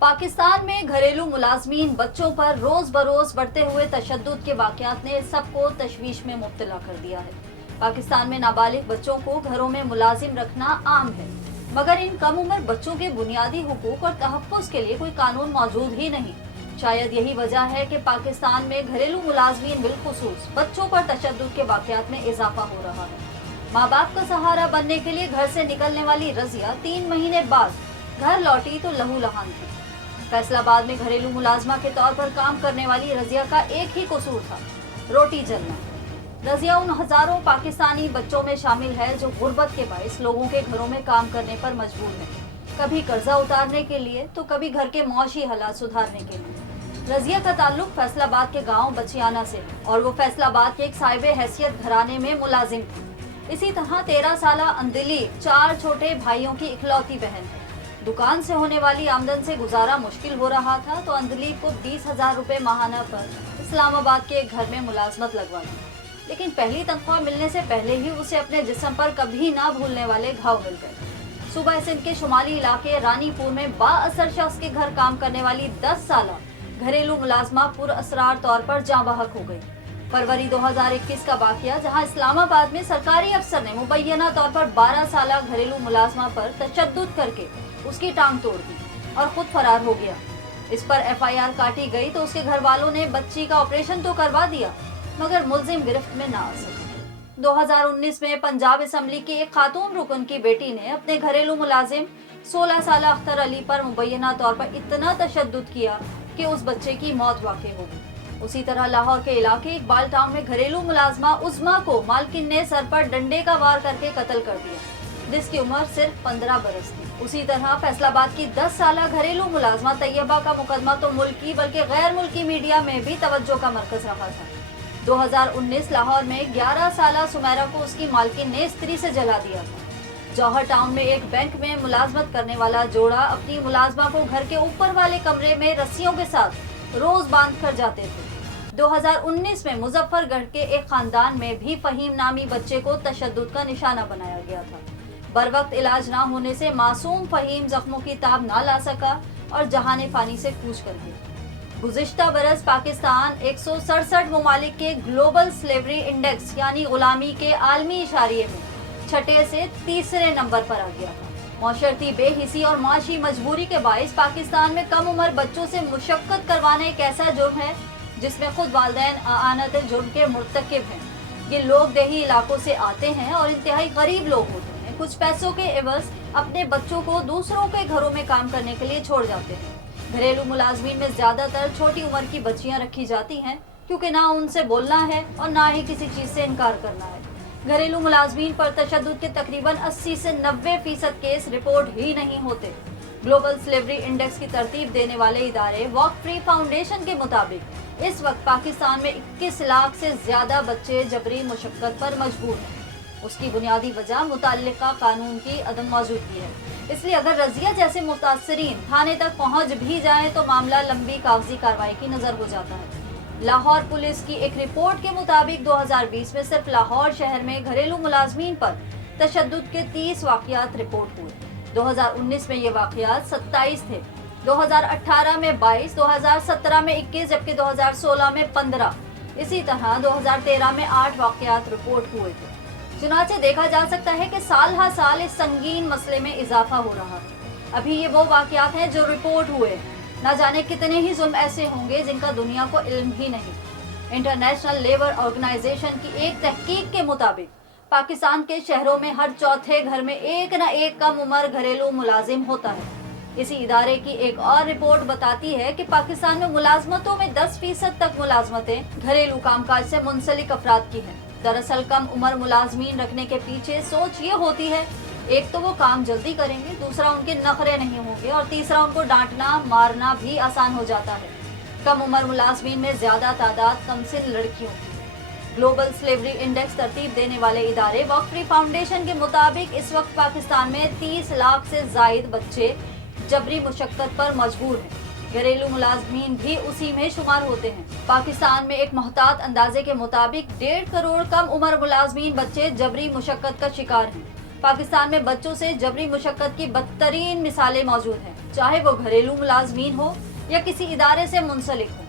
पाकिस्तान में घरेलू मुलाजमीन बच्चों पर रोज बरोज बढ़ते हुए तशद्दुद के वाकयात ने सबको तशवीश में मुब्तला कर दिया है। पाकिस्तान में नाबालिग बच्चों को घरों में मुलाजिम रखना आम है, मगर इन कम उम्र बच्चों के बुनियादी हुकूक और तहफ़्फ़ुज़ के लिए कोई कानून मौजूद ही नहीं। शायद यही वजह है कि पाकिस्तान में घरेलू मुलाजमीन बिलखुसूस बच्चों पर तशद्दुद के वाकयात में इजाफा हो रहा है। माँ बाप का सहारा बनने के लिए घर से निकलने वाली रज़िया 3 महीने बाद घर लौटी तो लहूलुहान थी। फैसलाबाद में घरेलू मुलाजमा के तौर पर काम करने वाली रज़िया का एक ही कसूर था, रोटी जलना। रज़िया उन हजारों पाकिस्तानी बच्चों में शामिल है जो गुर्बत के बाइस लोगों के घरों में काम करने पर मजबूर है, कभी कर्जा उतारने के लिए तो कभी घर के मौशी हालात सुधारने के लिए। रज़िया का ताल्लुक फैसलाबाद के गांव बचियाना से है और वो फैसलाबाद के एक साहिबे हैसियत घराने में मुलाजिम थी। इसी तरह 13 साला अंदिली 4 छोटे भाइयों की इकलौती बहन है। दुकान से होने वाली आमदन से गुजारा मुश्किल हो रहा था तो अंदलीब को 20,000 रुपए माहाना पर इस्लामाबाद के एक घर में मुलाजमत लगवा दी, लेकिन पहली तनख्वाह मिलने से पहले ही उसे अपने जिस्म पर कभी ना भूलने वाले घाव मिल गए। सूबा सिंध के शुमाली इलाके रानीपुर में बाअसर शख्स के घर काम करने वाली 10 साला घरेलू मुलाजमा पुरअसरार तौर पर जाँ बहक हो गई। फरवरी 2021 का वाकया, जहां इस्लामाबाद में सरकारी अफसर ने मुबैना तौर पर 12 साला घरेलू मुलाजमा पर तशद्दुद करके उसकी टांग तोड़ दी और खुद फरार हो गया। इस पर FIR काटी गई तो उसके घर वालों ने बच्ची का ऑपरेशन तो करवा दिया, मगर मुलजिम गिरफ्त में ना आ सके। 2019 में पंजाब असम्बली की एक खातून रुकन की बेटी ने अपने घरेलू मुलाजिम 16 साला अख्तर अली पर मुबैना तौर पर इतना तशद्दुद किया कि उस बच्चे की मौत वाक़ई हो गई। उसी तरह लाहौर के इलाके इकबाल टाउन में घरेलू मुलाजमा उज़मा को मालकिन ने सर पर डंडे का वार करके कत्ल कर दिया, जिसकी उम्र सिर्फ 15 बरस थी। उसी तरह फैसलाबाद की 10 साला घरेलू मुलाजमा तैयबा का मुकदमा तो मुल्की बल्कि गैर मुल्की मीडिया में भी तवज्जो का मरकज रहा था। 2019 लाहौर में 11 साला सुमेरा को उसकी मालकिन ने स्त्री से जला दिया था। जौहर टाउन में एक बैंक में मुलाजमत करने वाला जोड़ा अपनी मुलाजमा को घर के ऊपर वाले कमरे में रस्सियों के साथ रोज बांध कर जाते थे। 2019 में मुजफ्फरगढ़ के एक खानदान में भी फहीम नामी बच्चे को तशद्दुद का निशाना बनाया गया था। बर वक्त इलाज ना होने से मासूम फहीम जख्मों की ताब ना ला सका और जहाने फानी से कूच कर गया। गुज़िश्ता बरस पाकिस्तान 167 ममालिक के ग्लोबल स्लेवरी इंडेक्स यानी गुलामी के आलमी इशारिये में 6 से 3 नंबर पर आ गया था। मौशरती बेहिसी और माशी मजबूरी के बाइस पाकिस्तान में कम उम्र बच्चों से मुशक्कत करवाना एक ऐसा जुर्म है जिसमें खुद वालिदैन आनत जुर्म के मुर्तकिब हैं। ये लोग देही इलाकों से आते हैं और इंतहाई गरीब लोग होते हैं। कुछ पैसों के एवज अपने बच्चों को दूसरों के घरों में काम करने के लिए छोड़ जाते हैं। घरेलू मुलाजमीन में ज्यादातर छोटी उम्र की बच्चियां रखी जाती हैं, क्योंकि ना उनसे बोलना है और ना ही किसी चीज से इनकार करना है। घरेलू मुलाजमीन पर तशद्दुद के तकरीबन 80 से 90% केस रिपोर्ट ही नहीं होते। ग्लोबल स्लेवरी इंडेक्स की तरतीब देने वाले इदारे वॉक फ्री फाउंडेशन के मुताबिक इस वक्त पाकिस्तान में 21 लाख से ज्यादा बच्चे जबरी मुशक्कत पर मजबूर हैं। उसकी बुनियादी वजह मुतल्लिका कानून की अदम मौजूदगी है। इसलिए अगर रज़िया जैसे मुतासरीन थाने तक पहुंच भी जाएं तो मामला लंबी कागजी कार्रवाई की नजर हो जाता है। लाहौर पुलिस की एक रिपोर्ट के मुताबिक 2020 में सिर्फ लाहौर शहर में घरेलू मुलाजमीन पर तशद्दुद के 30 वाकयात रिपोर्ट हुए। 2019 में ये वाकयात 27 थे, 2018 में 22, 2017 में 21, जबकि 2016 में 15। इसी तरह 2013 में 8 वाकयात रिपोर्ट हुए थे। चुनाचे देखा जा सकता है कि साल हर साल इस संगीन मसले में इजाफा हो रहा है। अभी ये वो वाकयात हैं जो रिपोर्ट हुए, न जाने कितने ही जुल्म ऐसे होंगे जिनका दुनिया को इल्म ही नहीं। इंटरनेशनल लेबर ऑर्गेनाइजेशन की एक तहकीक के मुताबिक पाकिस्तान के शहरों में हर चौथे घर में एक न एक कम उम्र घरेलू मुलाजिम होता है। इसी इदारे की एक और रिपोर्ट बताती है कि पाकिस्तान में मुलाजमतों में 10% तक मुलाजमतें घरेलू कामकाज से मुंसलिक अफराद की हैं। दरअसल कम उम्र मुलाजमीन रखने के पीछे सोच ये होती है, एक तो वो काम जल्दी करेंगे, दूसरा उनके नखरे नहीं होंगे और तीसरा उनको डांटना मारना भी आसान हो जाता है। कम उम्र मुलाजमीन में ज्यादा तादाद कमसिन लड़कियों की। ग्लोबल स्लेवरी इंडेक्स तरतीब देने वाले इदारे वॉक फ्री फाउंडेशन के मुताबिक इस वक्त पाकिस्तान में 30 लाख से जायद बच्चे जबरी मुशक्कत पर मजबूर हैं। घरेलू मुलाजमीन भी उसी में शुमार होते हैं। पाकिस्तान में एक मोहतात अंदाजे के मुताबिक 1.5 करोड़ कम उम्र मुलाजमीन बच्चे जबरी मुशक्कत का शिकार हैं। पाकिस्तान में बच्चों से जबरी मुशक्कत की बदतरीन मिसालें मौजूद हैं। चाहे वो घरेलू मुलाजमीन हो या किसी इदारे से मुंसलिक हो,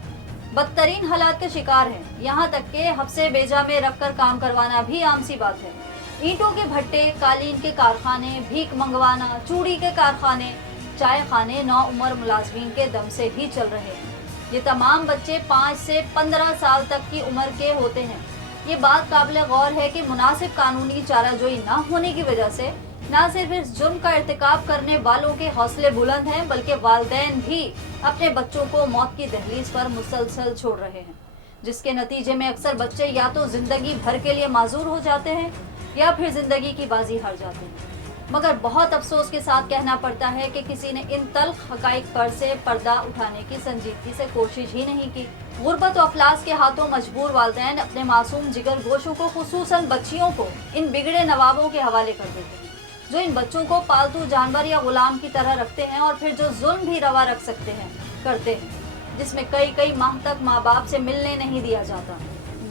बदतरीन हालात के शिकार हैं। यहाँ तक के हफ्से बेजा में रखकर काम करवाना भी आम सी बात है। ईंटों के भट्टे, कालीन के कारखाने, भीख मंगवाना, चूड़ी के कारखाने, चाय खाने नौउम्र मुलाजमीन के दम से ही चल रहे हैं। ये तमाम बच्चे 5 से 15 साल तक की उम्र के होते हैं। ये बात काबिल गौर है कि मुनासिब कानूनी चाराजोई न होने की वजह से न सिर्फ इस जुर्म का इर्तिकाब करने वालों के हौसले बुलंद हैं, बल्कि वालिदैन भी अपने बच्चों को मौत की दहलीज पर मुसलसल छोड़ रहे हैं, जिसके नतीजे में अक्सर बच्चे या तो जिंदगी भर के लिए माजूर हो जाते हैं या फिर जिंदगी की बाजी हार जाते हैं। मगर बहुत अफसोस के साथ कहना पड़ता है कि किसी ने इन तल्ख हकाइक पर से पर्दा उठाने की संजीदगी से कोशिश ही नहीं की। गुर्बत और अफलास के हाथों मजबूर वालिदैन अपने मासूम जिगर गोशों को, खुसूसन बच्चियों को, इन बिगड़े नवाबों के हवाले कर देते हैं, जो इन बच्चों को पालतू जानवर या गुलाम की तरह रखते हैं और फिर जो जुल्म भी रवा रख सकते हैं करते हैं, जिसमें कई कई माह तक माँ बाप से मिलने नहीं दिया जाता।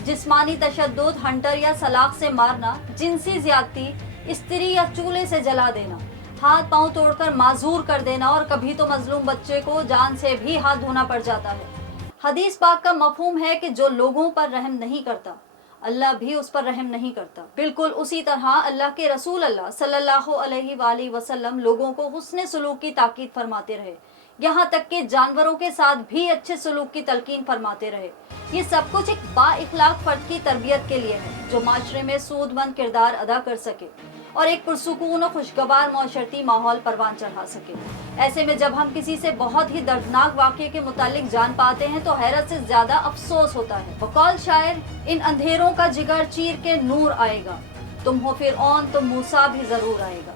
जिस्मानी तशद्दुद, हंटर या सलाख से मारना, जिनसी ज्यादती, स्त्री या चूल्हे से जला देना, हाथ पांव तोड़कर माजूर कर देना और कभी तो मजलूम बच्चे को जान से भी हाथ धोना पड़ जाता है। हदीस पाक का मफहूम है कि जो लोगों पर रहम नहीं करता, अल्लाह भी उस पर रहम नहीं करता। बिल्कुल उसी तरह अल्लाह के रसूल अल्लाह सल्लल्लाहु अलैहि वसल्लम लोगों को हुस्ने सुलूक की ताकीद फरमाते रहे, यहाँ तक कि जानवरों के साथ भी अच्छे सुलूक की तलकीन फरमाते रहे। ये सब कुछ एक बाइखलाक फर्द की तरबियत के लिए है, जो माशरे में सूदमंद किरदार अदा कर सके और एक पुरसुकून और खुशगवार मौशरती माहौल परवान चढ़ा सके। ऐसे में जब हम किसी से बहुत ही दर्दनाक वाक़े के मुतालिक जान पाते हैं तो हैरत से ज्यादा अफसोस होता है। वक़ाल शायर, इन अंधेरों का जिगर चीर के नूर आएगा, तुम हो फिरऔन तो मूसा भी जरूर आएगा।